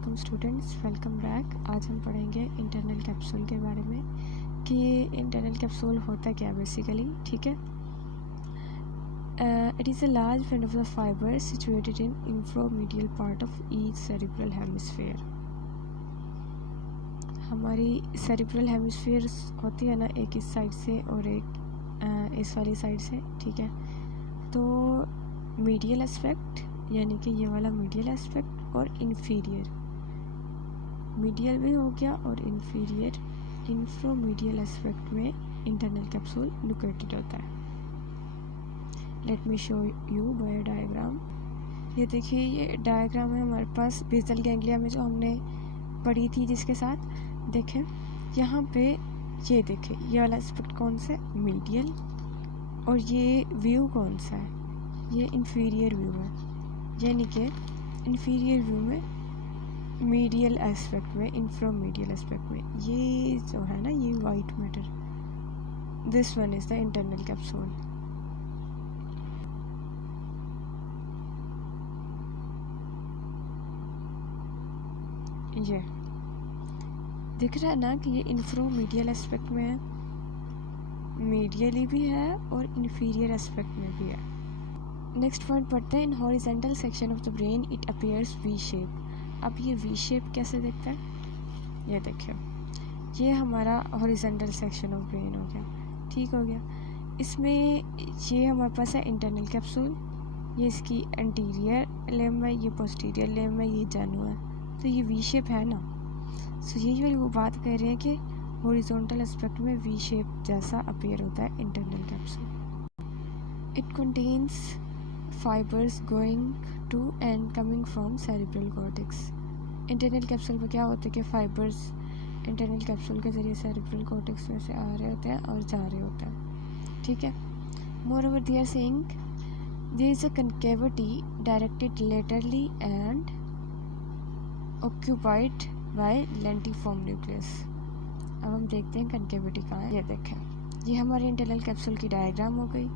Welcome students, welcome back. आज हम पढ़ेंगे इंटरनल कैप्सूल के बारे में कि ये इंटरनल कैप्सूल होता क्या बेसिकली। ठीक है, it is a large band of the fibre situated in inframedial part of each cerebral hemisphere. हमारी सेरिब्रल हेमिस्फीयर होती है ना, एक इस साइड से और एक इस वाली साइड से। ठीक है, तो मीडियल एस्पेक्ट यानी कि ये वाला मीडियल एस्पेक्ट और इन्फीरियर, मीडियल भी हो गया और इन्फीरियर, इंफ्रामीडियल एस्पेक्ट में इंटरनल कैप्सूल लोकेटेड होता है। Let me show you by diagram. ये देखिए, ये डायग्राम है हमारे पास बेसल गैंग्लिया में जो हमने पढ़ी थी, जिसके साथ देखें यहाँ पे, ये देखें ये वाला एस्पेक्ट कौन सा है, मीडियल, और ये व्यू कौन सा है, ये इन्फीरियर व्यू है। यानी कि इन्फीरियर व्यू में, मीडियल एस्पेक्ट में, इंफ्रामीडियल एस्पेक्ट में, ये जो है ना, ये white matter, this one is the internal capsule. ये दिख रहा है ना कि ये इंफ्रामीडियल एस्पेक्ट में है, मीडियली भी है और इन्फीरियर एस्पेक्ट में भी है। नेक्स्ट पॉइंट पढ़ते हैं। In horizontal section of the brain it appears V shape. अब ये वी शेप कैसे दिखता है, ये देखिए, ये हमारा हॉरिजेंटल सेक्शन ऑफ ब्रेन हो गया। ठीक हो गया। इसमें ये हमारे पास है इंटरनल कैप्सूल, ये इसकी एंटीरियर लेम है, ये पोस्टीरियर लेम है, ये जानू है, तो ये वी शेप है ना। सो यूजुअली वो बात कर रहे हैं कि हॉरिजॉन्टल एस्पेक्ट में वी शेप जैसा अपीयर होता है internal capsule. It contains fibres going to and coming from cerebral cortex. Internal capsule में क्या होता है कि फाइबर्स इंटरनल कैप्सूल के ज़रिए सेरिब्रल कॉर्टेक्स में से आ रहे होते हैं और जा रहे होते हैं। ठीक है, moreover they are saying there is a concavity directed laterally and occupied by lentiform nucleus. अब हम देखते हैं कनकेविटी कहाँ है। ये देखें, ये हमारे इंटरनल कैप्सूल की डायग्राम हो गई।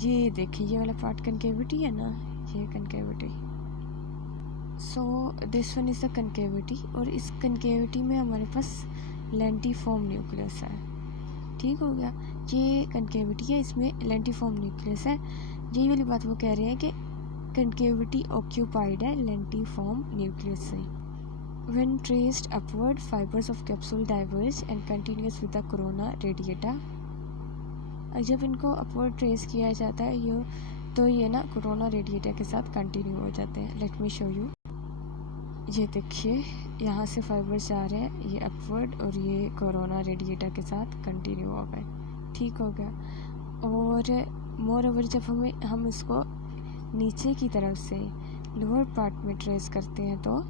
ये देखिए, ये वाला पार्ट कनकेविटी है ना, ये concavity. So this one is the concavity, और इस कनकेविटी में हमारे पास लेंटिफॉर्म न्यूक्लियस है। ठीक हो गया, ये कनकेविटी है, इसमें लेंटिफॉर्म न्यूक्लियस है। यही वाली बात वो कह रहे हैं कि कनकेविटी ऑक्यूपाइड है लेंटिफॉर्म न्यूक्लियस से। When traced upward, fibers of capsule diverge and continues with the corona radiata. जब इनको अपवर्ड ट्रेस किया जाता है ये, तो ये ना कोरोना रेडिएटा के साथ कंटिन्यू हो जाते हैं। Late me show you. ये देखिए, यहाँ से फाइबर्स जा रहे हैं, ये अपवर्ड, और ये कोरोना रेडिएटा के साथ कंटिन्यू हो गए। ठीक हो गया। और मोर ओवर जब हम इसको नीचे की तरफ से लोअर पार्ट में ट्रेस करते हैं, तो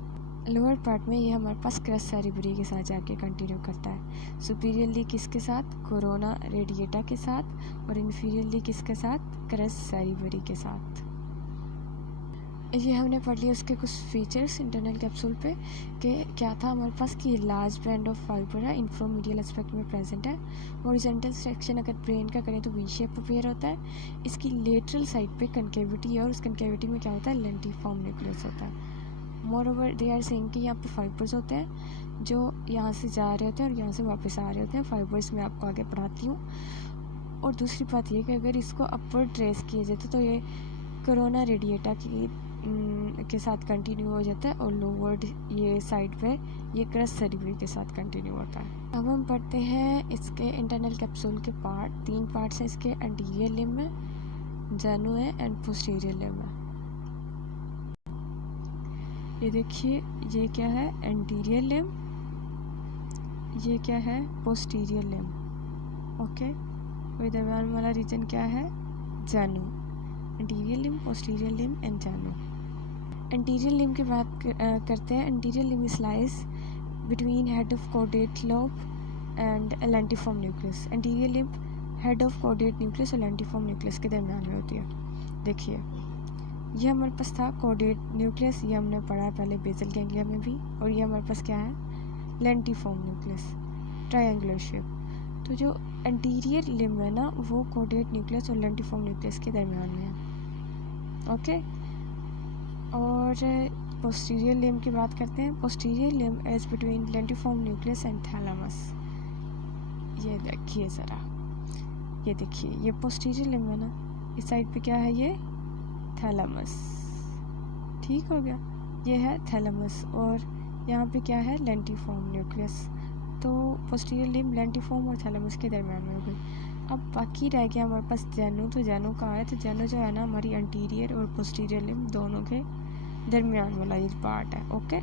लोअर पार्ट में ये हमारे पास क्रस सेरिब्री के साथ जाके कंटिन्यू करता है। सुपीरियरली किसके साथ, कोरोना रेडिएटा के साथ, और इन्फीरियरली किसके साथ, क्रस सेरिब्री के साथ। ये हमने पढ़ लिया उसके कुछ फीचर्स इंटरनल कैप्सूल पे कि क्या था हमारे पास कि लार्ज बैंड ऑफ फाइबर है, इंफ्रामीडियल एस्पेक्ट में प्रेजेंट है। हॉरिजॉन्टल सेक्शन अगर ब्रेन का करें तो वी शेप अपीयर होता है। इसकी लेटरल साइड पे कनकेविटी है, और उस कनकेविटी में क्या होता है, लेंटिफॉर्म न्यूक्लियस होता है। Moreover they are saying कि यहाँ पे फाइबर्स होते हैं जो यहाँ से जा रहे होते हैं और यहाँ से वापस आ रहे होते हैं। फाइबर्स मैं आपको आगे पढ़ाती हूँ। और दूसरी बात ये कि अगर इसको अपवर्ड ट्रेस किया जाता तो ये कोरोना रेडिएटा के साथ कंटिन्यू हो जाता है, और लोवर्ड ये साइड पे ये क्रस सेरिब्री के साथ कंटिन्यू होता है। अब हम पढ़ते हैं इसके इंटरनल कैप्सूल के पार्ट। 3 पार्ट्स हैं इसके, एंटीरियर लिम्ब है, जानू है, एंड पोस्टीरियर लिम्ब है। ये देखिए, ये क्या है, एंटीरियर लिम्ब, ये क्या है, पोस्टीरियर लिम्ब। ओके, और दरमियान वाला रीजन क्या है, जानू। Anterior limb, posterior limb and जानू। एंटीरियर लिम्ब की बात करते हैं। Anterior limb is lies between head of caudate lobe and lentiform nucleus. Anterior limb head of caudate nucleus और लेंटिफॉर्म न्यूक्लियस के दरमियान में होती है। देखिए, ये हमारे पास था कॉर्डेट न्यूक्लियस, ये हमने पढ़ा पहले बेसल गैंग्लिया में भी, और ये हमारे पास क्या है, लेंटिफॉर्म न्यूक्लियस, ट्रायंगुलर शेप। तो जो एंटीरियर लिम्ब है ना, वो कॉर्डेट न्यूक्लियस और लेंटिफॉर्म न्यूक्लियस के दरमियान में है। ओके, और पोस्टीरियर लिम्ब की बात करते हैं। Posterior limb is between lentiform nucleus and thalamus. ये देखिए ज़रा, ये देखिए, ये पोस्टीरियर लिम्ब है ना, इस साइड पे क्या है, ये थैलेमस। ठीक हो गया, ये है थैलेमस और यहाँ पे क्या है, लेंटिफॉर्म न्यूक्लियस। तो पोस्टीरियर लिम्ब लेंटिफॉर्म और थैलेमस के दरम्यान में हो गई। अब बाकी रह गया हमारे पास जेनो। तो जेनो कहाँ है, तो जेनो जो है ना हमारी एंटीरियर और पोस्टीरियर लिम्ब दोनों के दरमियान वाला ये पार्ट है। ओके,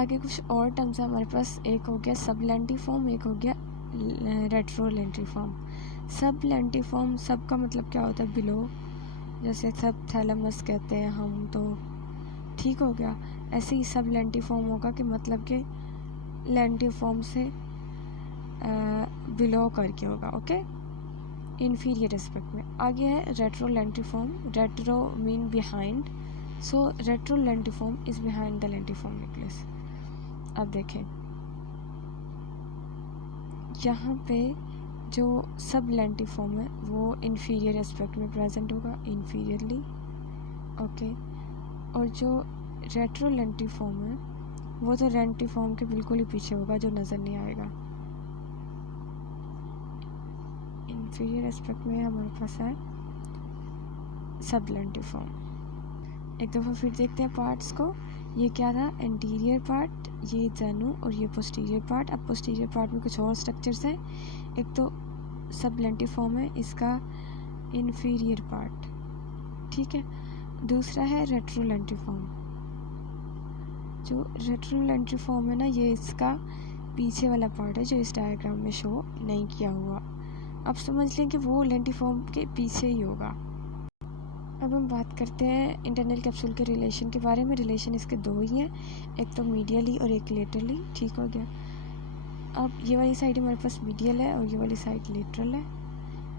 आगे कुछ और टर्म्स है हमारे पास। एक हो गया सब लेंटिफॉर्म, एक हो गया रेट्रो लेंटिफॉर्म। सब लेंटिफॉर्म, सब का मतलब क्या होता है, बिलो, जैसे सब थैलेमस कहते हैं हम, तो ठीक हो गया। ऐसे ही सब लेंटिफॉर्म होगा कि मतलब कि लेंटिफॉर्म से बिलो करके होगा। ओके, इन्फीरियर एस्पेक्ट में। आगे है retro lentiform. Retro mean behind, so retro lentiform is behind the lentiform nucleus. अब देखें यहाँ पे जो सब लेंटिफॉर्म है वो इन्फीरियर एस्पेक्ट में प्रेजेंट होगा, इन्फीरियरली। ओके, और जो रेट्रो लेंटिफॉर्म है वो तो लेंटिफॉर्म के बिल्कुल ही पीछे होगा, जो नज़र नहीं आएगा। इन्फीरियर एस्पेक्ट में हमारे पास है सब लेंटिफॉर्म। एक दफ़ा फिर देखते हैं पार्ट्स को। ये क्या था, एंटीरियर पार्ट, ये जेनो, और ये पोस्टीरियर पार्ट। अब पोस्टीरियर पार्ट में कुछ और स्ट्रक्चर्स हैं। एक तो सब लेंटिफॉर्म है, इसका इन्फीरियर पार्ट, ठीक है। दूसरा है रेट्रो लेंटिफॉर्म। जो रेट्रो लेंटिफॉर्म है ना, ये इसका पीछे वाला पार्ट है जो इस डायग्राम में शो नहीं किया हुआ। अब समझ लें कि वो लेंटिफॉर्म के पीछे ही होगा। अब हम बात करते हैं इंटरनल कैप्सूल के रिलेशन के बारे में। रिलेशन इसके दो ही हैं, एक तो मीडियली और एक लेटरली। ठीक हो गया। अब ये वाली साइड हमारे पास मीडियल है और ये वाली साइड लेटरल है।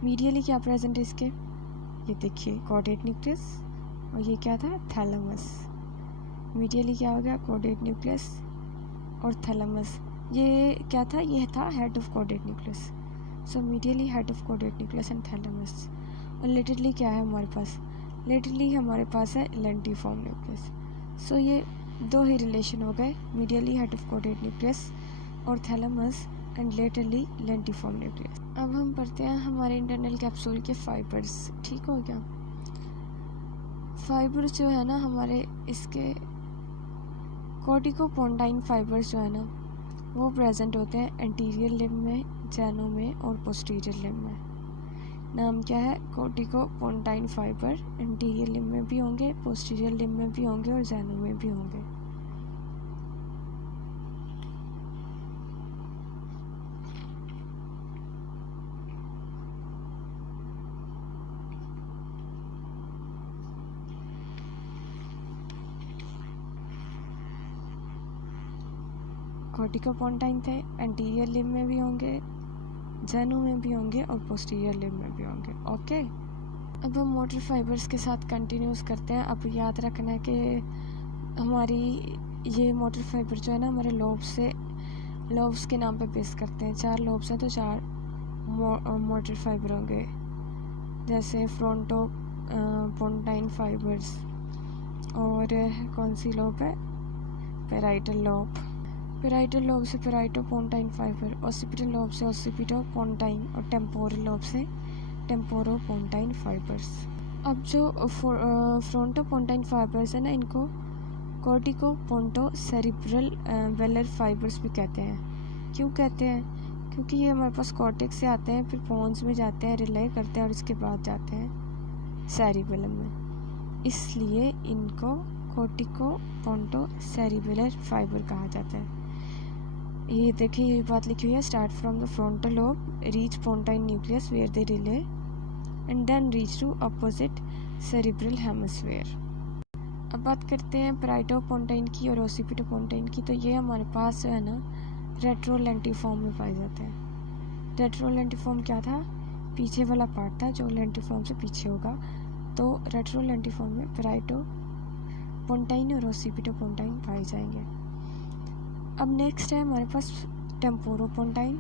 मीडियली क्या प्रेजेंट है इसके, ये देखिए कॉर्डेट न्यूक्लियस, और ये क्या था, थैलेमस। मीडियली क्या हो गया, कॉर्डेट न्यूक्लियस और थैलेमस। ये क्या था, ये था head of caudate nucleus. So medially head of caudate nucleus and thalamus. और लेटरली क्या है हमारे पास, लेटरली हमारे पास है लेंटिफॉर्म न्यूक्लियस। सो ये दो ही रिलेशन हो गए, medially head of caudate nucleus और thalamus and laterally lentiform nucleus. अब हम पढ़ते हैं हमारे इंटरनल कैप्सूल के फाइबर्स। ठीक हो गया। फाइबर्स जो है ना हमारे, इसके कॉर्टिकोपोंटाइन फाइबर्स जो है ना वो प्रेजेंट होते हैं एंटीरियर लिम्ब में, जेनो में और पोस्टीरियर लिम्ब में। नाम क्या है, कॉर्टिकोपोंटाइन फाइबर। एंटीरियर लिम्ब में भी होंगे, पोस्टीरियर लिम्ब में भी होंगे और जेनो में भी होंगे। कॉर्टिकोपोंटाइन थे, एंटीरियर लिम्ब में भी होंगे, जेनो में भी होंगे और पोस्टीरियर लिम्ब में भी होंगे। ओके, अब हम मोटर फाइबर्स के साथ कंटिन्यूस करते हैं। अब याद रखना है कि हमारी ये मोटर फाइबर जो है ना हमारे लोब्स के नाम पे बेस करते हैं। 4 लोब्स हैं तो 4 मोटर फाइबर होंगे, जैसे फ्रंटो पोंटाइन फाइबर्स। और कौन सी लोब है, पैराइटल लोब। पैराइटल लोब से पैराइटोपोंटाइन फाइबर, ऑसिपिटल लोब से ऑसिपिटोपोंटाइन और टेम्पोरल लोब से टेम्पोरोपोंटाइन फाइबर्स। अब जो फ्रंटोपोंटाइन फाइबर्स है ना, इनको कॉर्टिकोपोंटो सेरिब्रल वेलर फाइबर्स भी कहते हैं। क्यों कहते हैं, क्योंकि ये हमारे पास कॉर्टेक्स से आते हैं, फिर पोन्स में जाते हैं, रिले करते हैं और इसके बाद जाते हैं सेरिबेलम में, इसलिए इनको कॉर्टिकोपोंटो सेरिबेलर फाइबर कहा जाता है। ये देखिए, ये बात लिखी हुई है, start from the frontal lobe, reach pontine nucleus where they relay and then reach to opposite cerebral hemisphere. अब बात करते हैं पैराइटोपोंटाइन की और ऑसिपिटोपोंटाइन की। तो ये हमारे पास जो है ना रेट्रो लेंटिफॉर्म में पाए जाते हैं। रेट्रो लेंटिफॉर्म क्या था, पीछे वाला पार्ट था जो लेंटिफॉर्म से पीछे होगा। तो रेट्रो लेंटिफॉर्म में पैराइटोपोंटाइन और ऑसिपिटोपोंटाइन पाए जाएंगे। अब नेक्स्ट है हमारे पास टेम्पोरोपोंटाइन।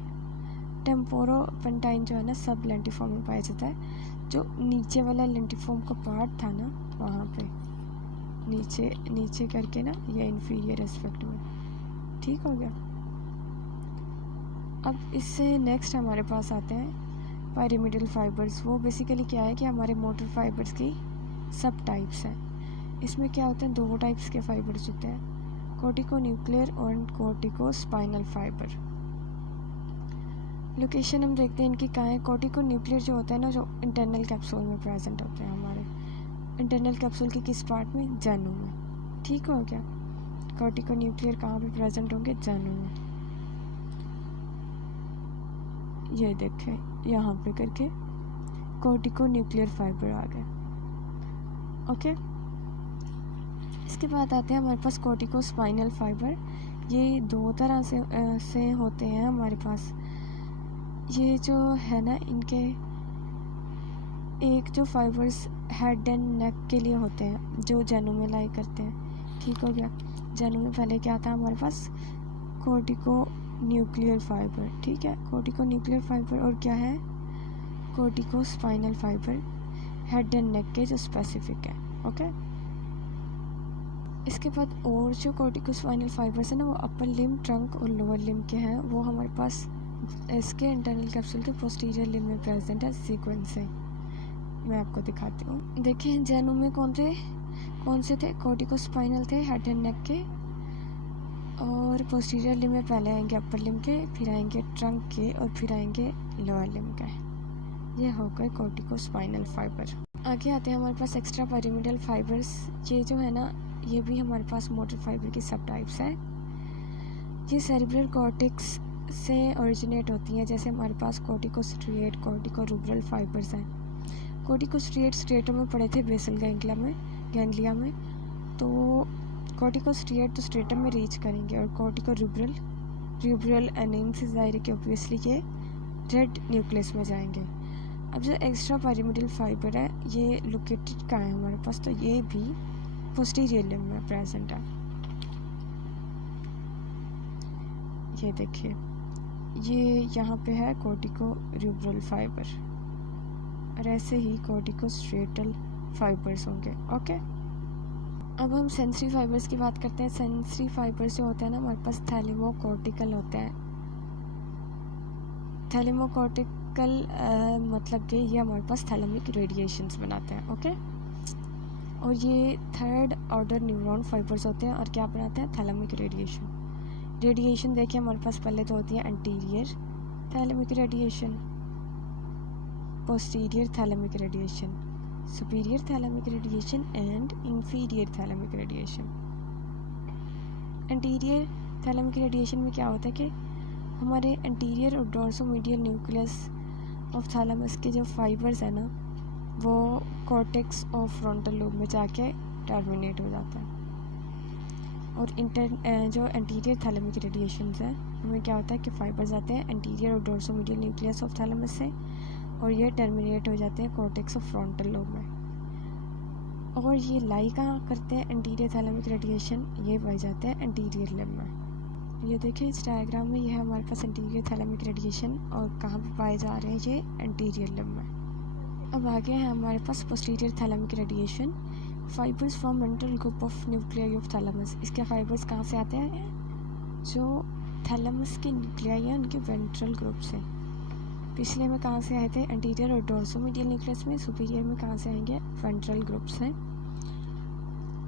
टेम्पोरोपोंटाइन जो है ना सब लेंटिफॉर्म में पाया जाता है, जो नीचे वाला लेंटिफॉर्म का पार्ट था ना वहाँ पे। नीचे नीचे करके ना ये इंफीरियर एस्पेक्ट में, ठीक हो गया। अब इससे नेक्स्ट हमारे पास आते हैं पायरिमिडल फाइबर्स। वो बेसिकली क्या है कि हमारे मोटर फाइबर्स की सब टाइप्स हैं। इसमें क्या होते हैं, दो टाइप्स के फाइबर्स होते हैं, कोर्टिको न्यूक्लियर और कोर्टिको स्पाइनल फाइबर। लोकेशन हम देखते हैं इनकी कहाँ है। कोर्टिको न्यूक्लियर जो होता है ना, जो इंटरनल कैप्सूल में प्रेजेंट होते हैं, हमारे इंटरनल कैप्सूल के किस पार्ट में, जानू में, ठीक हो गया। कोर्टिको न्यूक्लियर कहाँ पे प्रेजेंट होंगे, जानू में। ये देखें यहाँ पे करके कोर्टिको न्यूक्लियर फाइबर आ गए, ओके। इसके बाद आते हैं हमारे पास कोर्टिको स्पाइनल फाइबर। ये दो तरह से होते हैं हमारे पास। ये जो है ना, इनके एक जो फाइबर्स हेड एंड नेक के लिए होते हैं, जो जानू में लाई करते हैं, ठीक हो गया। जानू में पहले क्या था हमारे पास, कोर्टिको न्यूक्लियर फाइबर, ठीक है। कोर्टिको न्यूक्लियर फाइबर और क्या है, cortico spinal fibre, head and neck के जो स्पेसिफिक है, ओके। इसके बाद और जो कोर्टिको स्पाइनल फाइबर्स है ना, वो अपर लिम्ब, ट्रंक और लोअर लिम्ब के हैं। वो हमारे पास इसके इंटरनल कैप्सूल के पोस्टीरियर लिम्ब में प्रेजेंट है सीक्वेंस से। मैं आपको दिखाती हूँ। देखें जानू में कौन से थे, कोर्टिको स्पाइनल थे, हेड एंड नेक के, और पोस्टीरियर लिम्ब में पहले आएंगे अपर लिम्ब के, फिर आएंगे ट्रंक के, और फिर आएंगे लोअर लिम्ब के। ये हो गए कोर्टिको स्पाइनल फाइबर। आगे आते हैं हमारे पास एक्स्ट्रा पायरिमिडल फाइबर्स। ये जो है ना, ये भी हमारे पास मोटर फाइबर की सब टाइप्स है। ये सेरिब्रल कॉर्टेक्स से ओरिजिनेट होती हैं। जैसे हमारे पास कोर्टिकोस्ट्रिएट, कोर्टिकोरूब्रल फाइबर्स हैं। कोर्टिकोस्ट्रिएट स्ट्रेटो में पड़े थे बेसल गैंग्लिया में, तो कोर्टिकोस्ट्रिएट तो स्ट्रेटम में रीच करेंगे, और कोर्टिकोरूब्रल एनिन से ज़ाहिर है कि ऑब्वियसली ये रेड न्यूक्लियस में जाएंगे। अब जो एक्स्ट्रा पायरिमिडल फाइबर है, ये लोकेटेड कहाँ है हमारे पास, तो ये भी पोस्टीरियर लिम्ब में प्रेजेंट है। ये देखिए, ये यहाँ पे है कोर्टिकोरूब्रल फाइबर, और ऐसे ही कोर्टिकोस्ट्रिएटल फाइबर्स होंगे, ओके। अब हम सेंसरी फाइबर्स की बात करते हैं। सेंसरी फाइबर्स जो होते हैं ना, हमारे पास थैलेमोकॉर्टिकल होते हैं। थैलेमोकॉर्टिकल मतलब कि ये हमारे पास थैलेमिक रेडिएशंस बनाते हैं, ओके। और ये थर्ड ऑर्डर न्यूरॉन फाइबर्स होते हैं, और क्या बनाते हैं, थैलेमिक रेडिएशन देखिए हमारे पास पहले तो होती है anterior thalamic radiation, posterior thalamic radiation, superior thalamic radiation and inferior thalamic radiation. Anterior thalamic radiation में क्या होता है कि हमारे एंटीरियर और डोर्सोमीडियल न्यूक्लियस ऑफ थैलेमस के जो फाइबर्स है ना, वो कॉर्टेक्स और फ्रंटल लोब में जाके टर्मिनेट हो जाता है। और जो एंटीरियर थैलेमिक रेडिएशंस है, हमें क्या होता है कि फाइबर्स आते हैं एंटीरियर और डोर्सोमीडियल न्यूक्लियस ऑफ थैलेमस से, और ये टर्मिनेट हो जाते हैं कॉर्टेक्स और फ्रंटल लोब में। और ये लाई कहाँ करते हैं एंटीरियर थैलेमिक रेडिएशन, ये पाए जाते हैं एंटीरियर लिम्ब में। ये देखिए इस डायग्राम में, ये है हमारे पास एंटीरियर थैलेमिक रेडिएशन, और कहाँ पे पाए जा रहे हैं, ये एंटीरियर लिम्ब में। अब आगे है हमारे पास posterior thalamic radiation. Fibres from ventral group of nuclei of thalamus. इसके फाइबर्स कहाँ से आते हैं, जो थैलेमस के न्यूक्लियाई हैं उनके वेंट्रल ग्रुप से। पिछले में कहाँ से आए थे, एंटीरियर और डोर्सोमीडियल न्यूक्लियस में। सुपीरियर में कहाँ से आएंगे, वेंट्रल ग्रुप से।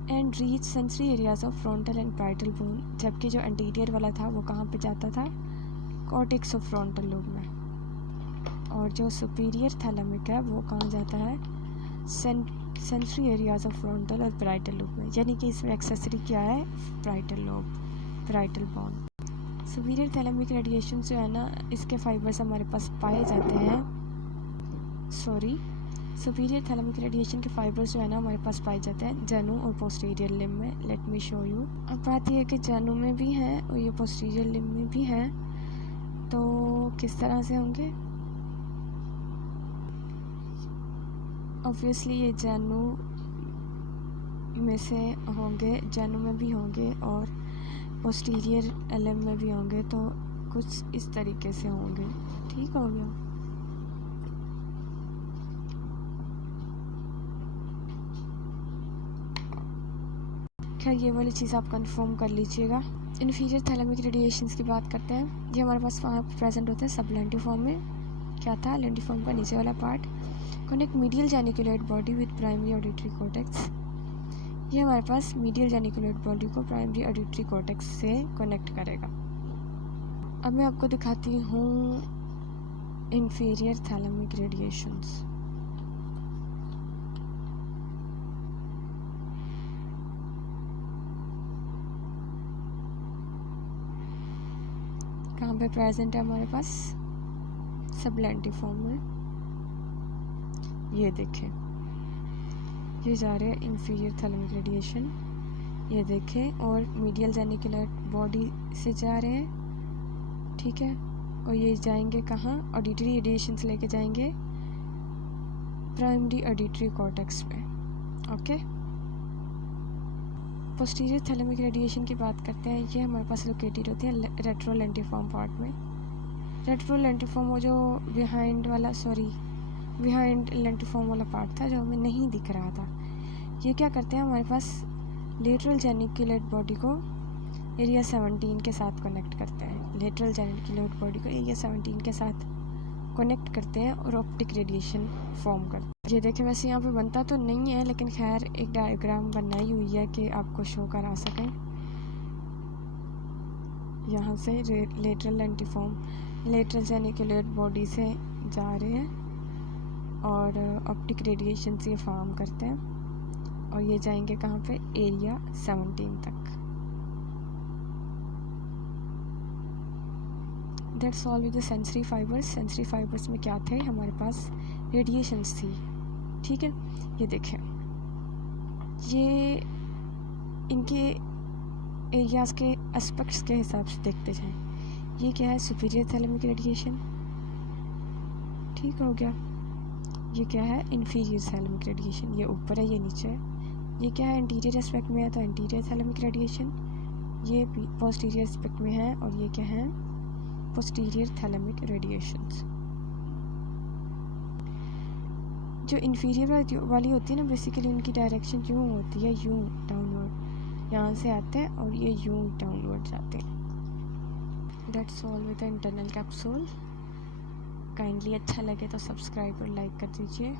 And reach sensory areas of frontal and parietal bone. जबकि जो एंटीरियर वाला था वो कहाँ पे जाता था, कॉर्टेक्स ऑफ फ्रंटल लोब में। और जो सुपीरियर थैलेमिक है वो कहाँ जाता है, सेंसरी एरियाज ऑफ फ्रंटल और पैराइटल लोब में। यानी कि इसमें एक्सेसरी क्या है, parietal lobe, parietal bone. Superior thalamic radiation जो है ना, इसके फाइबर्स हमारे पास पाए जाते हैं, सुपीरियर थैलेमिक रेडिएशन के फाइबर्स जो है ना हमारे पास पाए जाते हैं जानू और पोस्टीरियर लिम्ब में। Late me show you. अब बात यह है कि जानू में भी हैं और ये पोस्टीरियर लिम्ब में भी हैं, तो किस तरह से होंगे, ऑब्वियसली ये जानू में से होंगे, जानू में भी होंगे और पोस्टीरियर लिम्ब में भी होंगे, तो कुछ इस तरीके से होंगे। ठीक हो गया। खैर ये वाली चीज़ आप कंफर्म कर लीजिएगा। इन्फीरियर थैलेमिक रेडिएशंस की बात करते हैं। ये हमारे पास वहाँ प्रेजेंट होते हैं सब लेंटिफॉर्म में। क्या था? लेंटिफॉर्म का नीचे वाला part connect medial geniculate body with primary auditory cortex. ये हमारे पास मीडियल जेनिकुलेट बॉडी को प्राइमरी ऑडिटरी कॉर्टेक्स से कनेक्ट करेगा। अब मैं आपको दिखाती हूँ इन्फीरियर थैलेमिक रेडिएशंस। कहाँ पे प्रेजेंट है हमारे पास? सब लेंटिफॉर्म में। ये देखें, ये जा रहे हैं इन्फीरियर थैलेमिक रेडिएशन, ये देखें, और मीडियल जेनिकुलेट बॉडी से जा रहे हैं, ठीक है। और ये जाएंगे कहाँ? ऑडिटरी रेडिएशंस लेके जाएंगे प्राइमरी ऑडिटरी कॉर्टेक्स में। ओके, पोस्टीरियर थैलेमिक रेडिएशन की बात करते हैं। ये हमारे पास लोकेटेड होती है रेट्रोलेंटिफॉर्म पार्ट में। रेट्रोलेंटिफॉर्म वो जो बिहाइंड लेंटिफॉर्म वाला पार्ट था जो हमें नहीं दिख रहा था। ये क्या करते हैं? हमारे पास लेटरल जेनिकुलेट बॉडी को एरिया 17 के साथ कनेक्ट करते हैं। लेटरल जेनिकुलेट बॉडी को एरिया 17 के साथ कनेक्ट करते हैं और ऑप्टिक रेडिएशन फॉर्म करते हैं। ये देखें, वैसे यहाँ पे बनता तो नहीं है, लेकिन खैर एक डायग्राम बनाई हुई है कि आपको शो करा सकें। यहाँ से lateral lentiform lateral geniculate body से जा रहे हैं और ऑप्टिक रेडिएशन से फॉर्म करते हैं और ये जाएंगे कहाँ पे? एरिया 17 तक। That's all with the sensory fibres. Sensory fibres में क्या थे? हमारे पास रेडिएशंस थी, ठीक है। ये देखें, ये इनके एरियाज़ के एस्पेक्ट्स के हिसाब से देखते जाएं। ये क्या है? सुपीरियर थैलेमिक रेडिएशन, ठीक हो गया। ये क्या है? इन्फीरियर थैलेमिक रेडिएशन, ये ऊपर है ये नीचे है। ये क्या है? इंटीरियर एस्पेक्ट में है तो इंटीरियर थैलेमिक रेडिएशन, ये पोस्टीरियर एस्पेक्ट में है और ये क्या है? Posterior thalamic radiations. जो इन्फीरियर वाली होती है ना, बेसिकली उनकी डायरेक्शन यूँ होती है, यूँ डाउनवर्ड, यहाँ से आते हैं और ये यूँ डाउनवर्ड जाते हैं। That's all with the internal capsule. Kindly अच्छा लगे तो सब्सक्राइब और लाइक कर दीजिए।